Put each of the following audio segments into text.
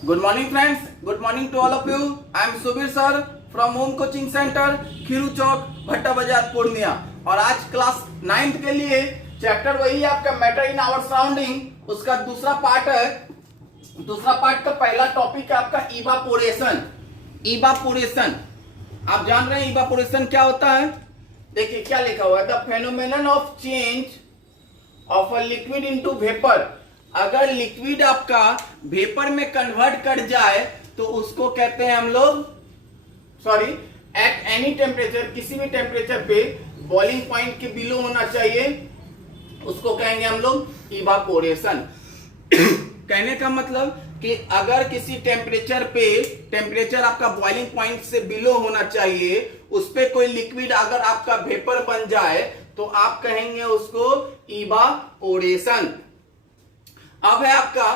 Good morning friends, good morning to all of you. I am Subir sir from Home Coaching Center, खीरू चौक, भट्टा बाजार, पूर्णिया। और आज class 9th के लिए chapter वही है आपका मैटर इन आवर सराउंडिंग, उसका दूसरा पार्ट है। दूसरा पार्ट का पहला टॉपिक है आपका इवापोरेशन। इवापोरेशन आप जान रहे हैं इवापोरेशन क्या होता है? देखिए क्या लिखा हुआ है, the phenomenon of change of a liquid into vapour. अगर लिक्विड आपका वेपर में कन्वर्ट कर जाए तो उसको कहते हैं हम लोग, सॉरी, एट एनी टेम्परेचर, किसी भी टेम्परेचर पे बॉइलिंग पॉइंट के बिलो होना चाहिए, उसको कहेंगे हम लोग इवापोरेशन। कहने का मतलब कि अगर किसी टेम्परेचर पे, टेम्परेचर आपका बॉइलिंग पॉइंट से बिलो होना चाहिए, उस पे कोई लिक्विड अगर आपका वेपर बन जाए तो आप कहेंगे उसको इवापोरेशन। अब है आपका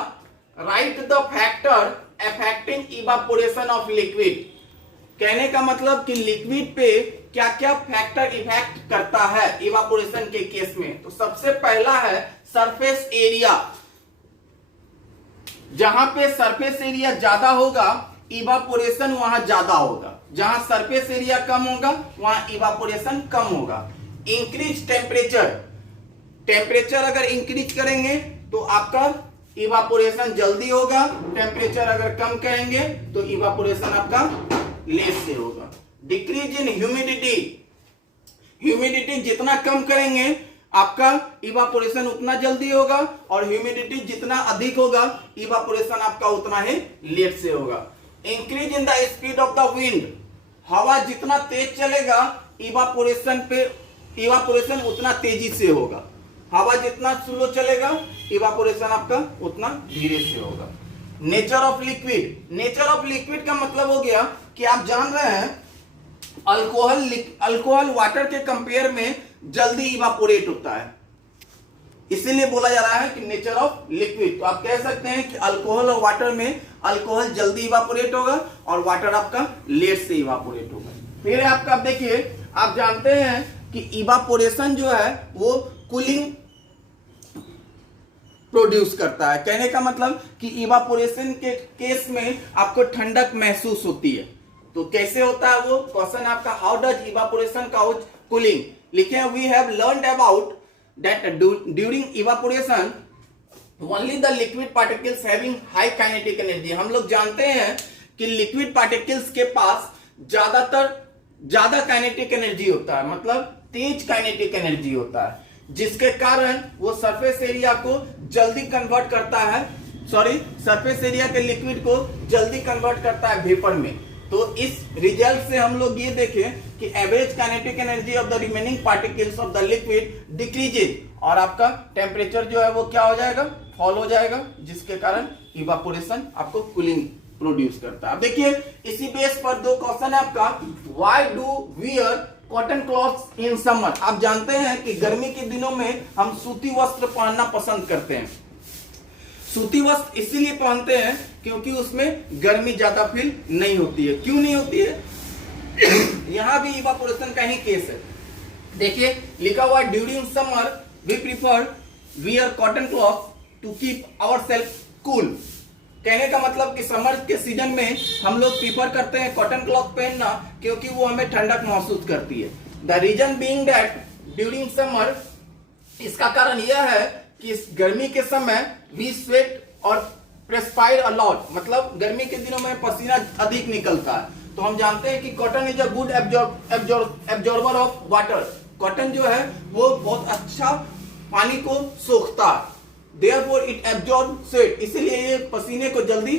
right the factor affecting evaporation of liquid. कहने का मतलब कि लिक्विड पे क्या क्या फैक्टर इफेक्ट करता है इवापोरेशन के केस में। तो सबसे पहला है सरफेस एरिया। जहां पे सरफेस एरिया ज्यादा होगा इवापोरेशन वहां ज्यादा होगा, जहां सरफेस एरिया कम होगा वहां इवापोरेशन कम होगा। इंक्रीज टेम्परेचर, टेम्परेचर अगर इंक्रीज करेंगे तो आपका इवापोरेशन जल्दी होगा, टेम्परेचर अगर कम करेंगे तो इवापोरेशन आपका लेट से होगा। डिक्रीज इन ह्यूमिडिटी, ह्यूमिडिटी जितना कम करेंगे आपका इवापोरेशन उतना जल्दी होगा, और ह्यूमिडिटी जितना अधिक होगा इवापोरेशन आपका उतना ही लेट से होगा। Increase in the speed of the wind, हवा जितना तेज चलेगा इवापोरेशन उतना तेजी से होगा, हवा जितना स्लो चलेगा इवापोरेशन आपका उतना धीरे से होगा। Nature of liquid, nature of liquid का मतलब हो गया कि आप जान रहे हैं अल्कोहल वाटर के कंपेयर में जल्दी इवापोरेट होता है, इसीलिए बोला जा रहा है कि नेचर ऑफ लिक्विड। तो आप कह सकते हैं कि अल्कोहल और वाटर में अल्कोहल जल्दी इवापोरेट होगा और वाटर आपका लेट से इवापोरेट होगा। फिर आपका देखिए, आप जानते हैं कि इवापोरेशन जो है वो कूलिंग प्रोड्यूस करता है। कहने का मतलब कि इवापोरेशन के केस में आपको ठंडक महसूस होती है। तो कैसे होता है वो क्वेश्चन आपका, how does evaporation cause cooling. लिखे हैं, we have learned about that during evaporation only the liquid particles having high kinetic energy. हम लोग जानते हैं कि लिक्विड पार्टिकल्स के पास ज्यादा काइनेटिक एनर्जी होता है, मतलब तेज काइनेटिक एनर्जी होता है, जिसके कारण वो सरफेस एरिया को जल्दी कन्वर्ट करता है, सरफेस एरिया के लिक्विड को जल्दी कन्वर्ट करता है वेपर में। तो इस रिजल्ट से हम लोग ये देखें कि average kinetic energy of the remaining particles of the liquid decreases, और आपका टेम्परेचर जो है वो क्या हो जाएगा, फॉल हो जाएगा, जिसके कारण इवापोरेशन आपको कूलिंग प्रोड्यूस करता है। अब देखिए इसी बेस पर दो क्वेश्चन है आपका, why do wear cotton clothes in summer. आप जानते हैं कि गर्मी के दिनों में हम सूती वस्त्र पहनना पसंद करते हैं। सूती वस्त्र इसीलिए पहनते हैं क्योंकि उसमें गर्मी ज्यादा फील नहीं होती है। क्यों नहीं होती है? यहां भी इवापोरेशन का ही केस है। देखिए लिखा हुआ है, during summer we prefer wear cotton cloth to keep ourself cool. कहने का मतलब कि समर के सीजन में हम लोग प्रीफर करते हैं कॉटन क्लॉथ पहनना क्योंकि वो हमें ठंडक महसूस करती है। The reason being that during summer, इसका कारण यह है कि इस गर्मी के समय वी स्वेट और प्रेस्पायर अ लॉट, मतलब गर्मी के दिनों में पसीना अधिक निकलता है। तो हम जानते हैं कि cotton is a good absorber of water. Cotton जो है वो बहुत अच्छा पानी को सोखता है, Therefore it absorbs sweat, इसीलिए ये पसीने को जल्दी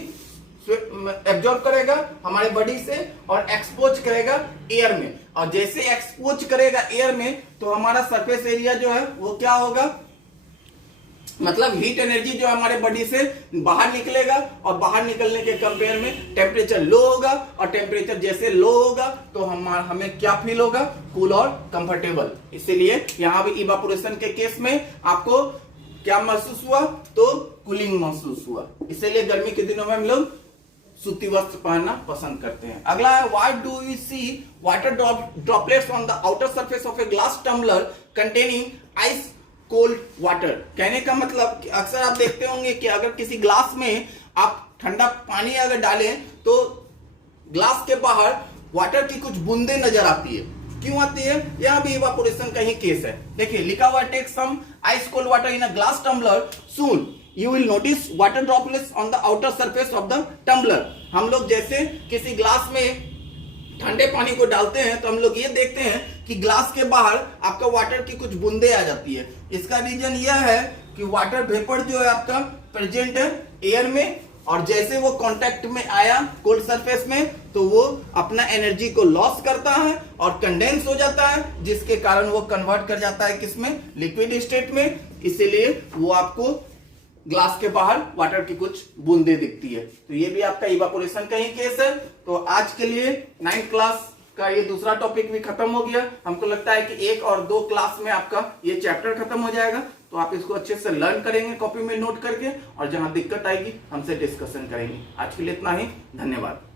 एब्जॉर्ब करेगा हमारे बॉडी से और एक्सपोज करेगा एयर में। और जैसे एक्सपोज करेगा एयर में तो हमारा सरफेस एरिया जो है वो क्या होगा, मतलब हीट एनर्जी जो हमारे बॉडी से बाहर निकलेगा, और बाहर निकलने के कंपेयर में टेम्परेचर लो होगा, और टेम्परेचर जैसे लो होगा तो हमें क्या फील होगा, कूल और कंफर्टेबल। इसीलिए यहां भी इवापोरेशन के केस में आपको क्या महसूस हुआ, तो कूलिंग महसूस हुआ। इसीलिए गर्मी के दिनों में हम लोग सूती वस्त्र पहनना पसंद करते हैं। अगला है, why do we see water droplets on the outer surface of a glass tumbler containing ice cold water. कहने का मतलब कि अक्सर आप देखते होंगे कि अगर किसी ग्लास में आप ठंडा पानी अगर डालें तो ग्लास के बाहर वाटर की कुछ बूंदे नजर आती है। क्यों आती है? यहां भी इवापोरेशन का ही केस है। देखिए लिखा हुआ, take some ice cold water in a glass tumbler, soon you will notice water droplets on the outer surface of the tumbler. हम लोग जैसे किसी ग्लास में ठंडे पानी को डालते हैं तो हम लोग ये देखते हैं कि ग्लास के बाहर आपका वाटर की कुछ बूंदे आ जाती है। इसका रीजन यह है कि वाटर वेपर जो है आपका प्रेजेंट है एयर में, और जैसे वो कांटेक्ट में आया कोल्ड सरफेस में तो वो अपना एनर्जी को लॉस करता है और कंडेंस हो जाता है, जिसके कारण वो कन्वर्ट कर जाता है किसमें? लिक्विड स्टेट में। इसीलिए वो आपको ग्लास के बाहर वाटर की कुछ बूंदे दिखती है। तो ये भी आपका इवापोरेशन का ही केस है। तो आज के लिए 9th क्लास का ये दूसरा टॉपिक भी खत्म हो गया। हमको लगता है कि 1 और 2 क्लास में आपका ये चैप्टर खत्म हो जाएगा। तो आप इसको अच्छे से लर्न करेंगे कॉपी में नोट करके, और जहां दिक्कत आएगी हमसे डिस्कशन करेंगे। आज के लिए इतना ही, धन्यवाद।